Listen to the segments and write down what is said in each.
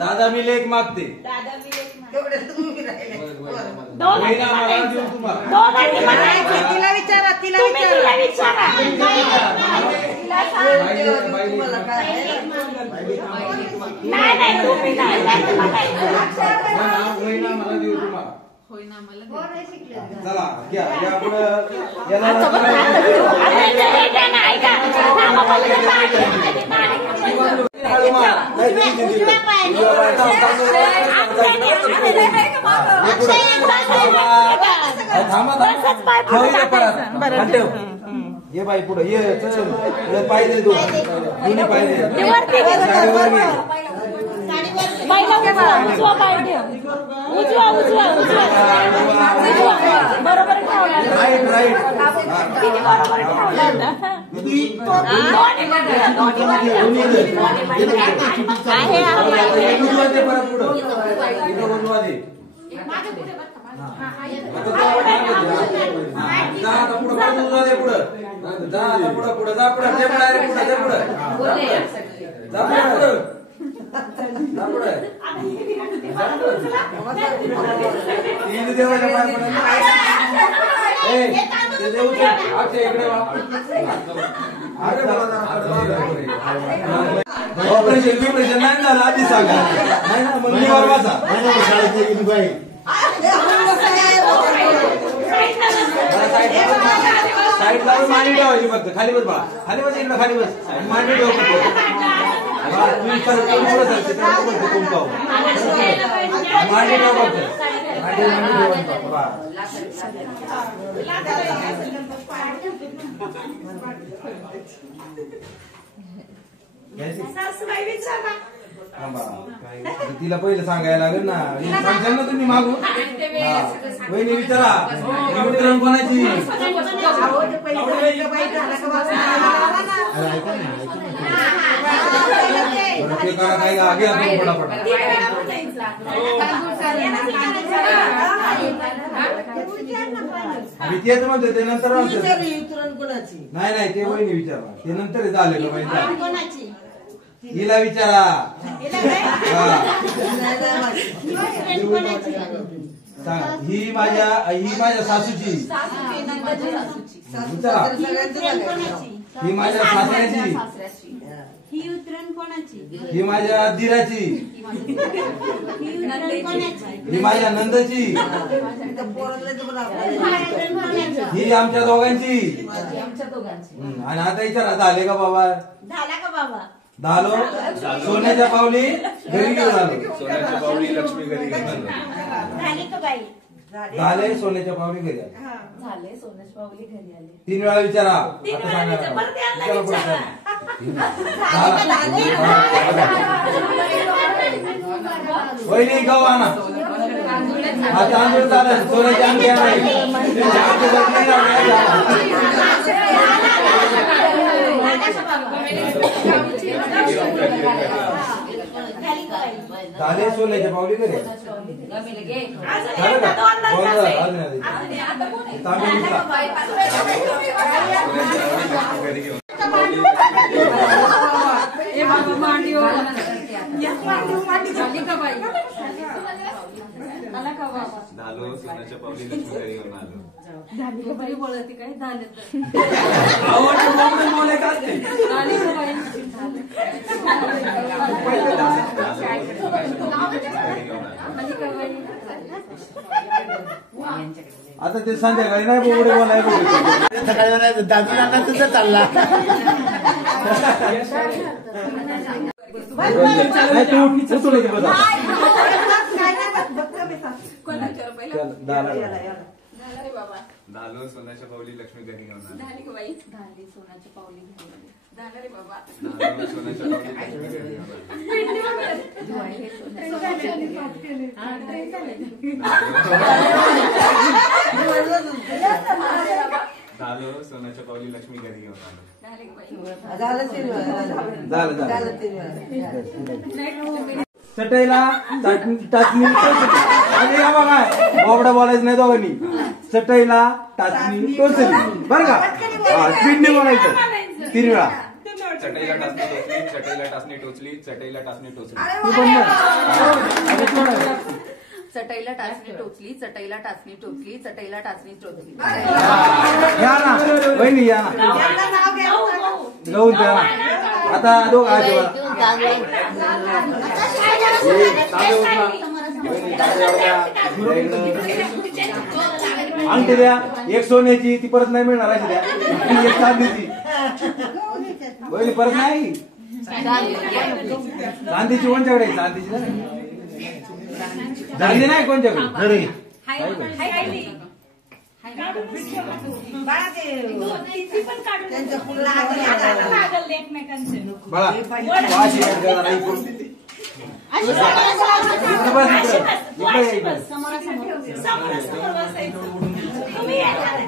दादा मी लेख मागते तिला विचारा चला घ्या या पुढे ये बाई पुढे ये चल पाहिजे तू पाहिजे बरोबर साईड ऑपरेशन बिपरेशन नाही झालं आधी सांगा नाही ना मग निवार वाचा साईड लावून मांडी ठेवायची फक्त खाली बस बाळा खाली बस इकडं खाली बस मांडी ठेव मांडी ठेव फक्त तिला पहिलं सांगायला लागेल ना सांगशाल ना तुम्ही मागून वहिनी विचारा वितरण कोणाची ते करा काय आगे आपण पटापट मी तेच म्हणते ते नंतर नाही नाही ते वहिनी विचारा ते नंतर झालं का माहिती हिला विचारा ही माझ्या सासूची विचारा ही माझ्या सासऱ्याची ही माझ्या दिराची ही माझ्या नंदाची ही आमच्या दोघांची आणि आता विचारा झाले का बाबा झाला का बाबा झालो सोन्याच्या पावली घरी घेऊन आलो सोन्याच्या पावली लक्ष्मी घरी घेऊन आलो झाली का बाई झाले सोन्याच्या पावली घरी आले झाले सोन्याच्या पावली घरी आले 3 वेळा विचारा आता सांगा वहिनी गहू आणा हा तांदूळ चालेल सोन्याची आमची झाले सोन्याच्या पावली घरी झालो सोन्याच्या पावली लक्ष्मी घरी घेऊन आलो काय आता ते संध्याकाळी नाही बोबडे बोलायला सकाळी दादूला तुझं चालला झालो सोन्याच्या पावली लक्ष्मी घरी घेऊन आलो सोन्याच्या पावली झालो सोन्याच्या पावली लक्ष्मी घरी घेऊन आलो झालो सोन्याच्या पावली लक्ष्मी घरी घेऊन आलो चटईला टाचणी आणि बघा बोबडा बोलायचं नाही दोघांनी चटईला टाचणी टोचली बरं का पिंडी बोलायचं 3 वेळा चटईला टाचणी टोचली चटईला टाचणी टोचली चटईला टाचणी टोचली चटईला टाचणी टोचली चटईला टाचणी टोचली या ना वहिनी या ना गहू द्या आता दोघं अंगठी द्या एक सोन्याची ती परत नाही मिळणार अशी द्या एक चांदीची वहिनी परत नाही चांदीची कोणच्याकडे चांदीची चांदी नाही कोणच्याकडे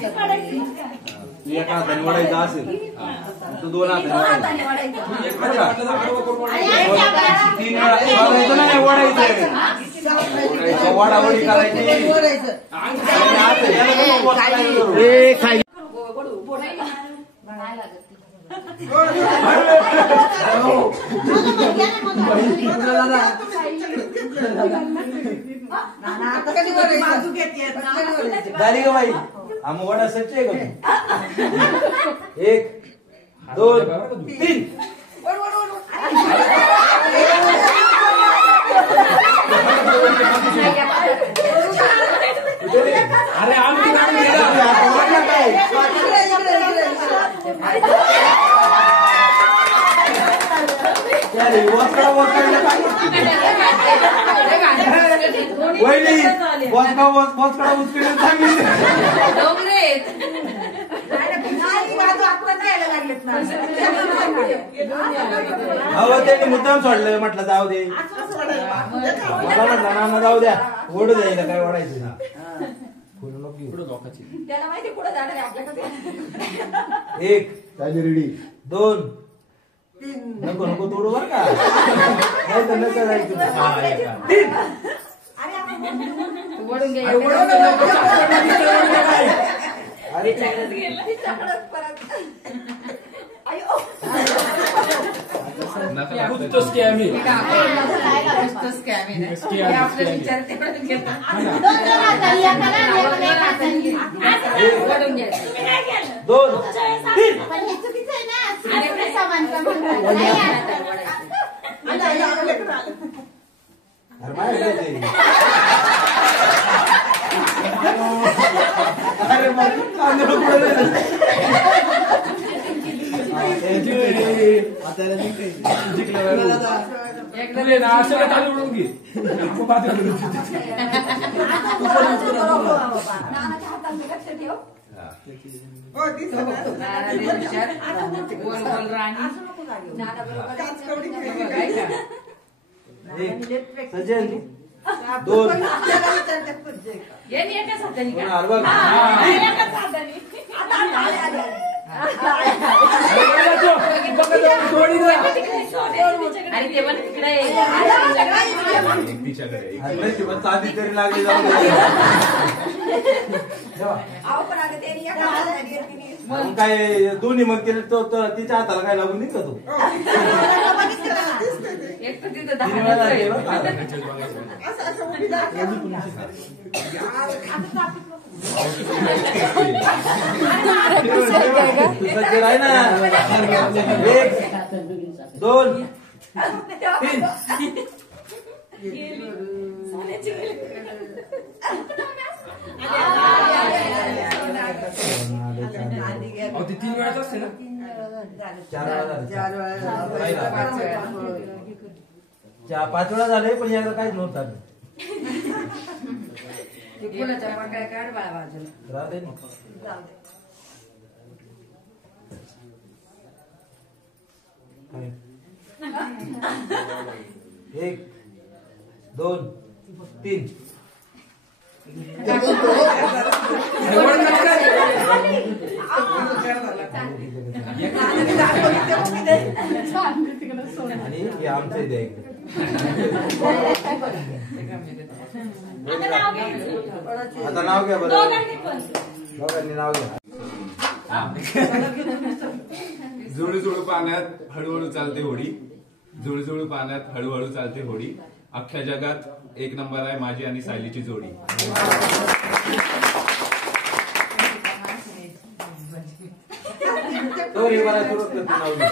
तू एका हाताने वडायचा असेल तू 2 हाताने वडायचा. बरं का? 3 वेळा वडायचं नाही, वडायचं वडावडी करायची. खाई नाही लागत ती. झाली का बाई? आम्ही वडा सच्चे आहे का? 1 2 3. अरे आमची गाडी बोचकडा उचकडून सांगितलं. डोंगरेत. अहो त्यांनी मुद्दाम सोडलं, म्हटलं जाऊ दे. मला म्हटलं ना जाऊ द्या, ओढू द्यायला काय ओढायचं ना. त्याला माहिती पुढे जाणार आहे आपल्याकडे. 1 रेडी 2 नको नको तोडू बर का. नाही तर नका जायचं. 3. वडून घ्या. अरे वडून घ्या. 2 3. अरे माहिती आहे. अरे सजन 2 अरे ते पण तिकडे चांदी तरी लागली जाऊ काय दोन्ही मग केले तो तिच्या हाताला काय लागून नाही का तू. एक तर तिथं 3 वेळा लागले बरं का? सज्ज राह ना. 1 2 3. ती 3 वेळाच असते ना. 4 5 वेळा झाले पण याला काहीच नव्हतं. राहते ना. 1 2 3. आणि हे आमचं इथे आता नाव घ्या बरं. दोघांनी नाव घ्या. जुळूजुळू पाण्यात हळूहळू चालते होडी. जुळजुळू पाण्यात हळूहळू चालते होडी. अख्ख्या जगात 1 नंबर आहे माझी आणि सायलीची जोडी. तो रे बरा सुरू करतो नाव घ्या.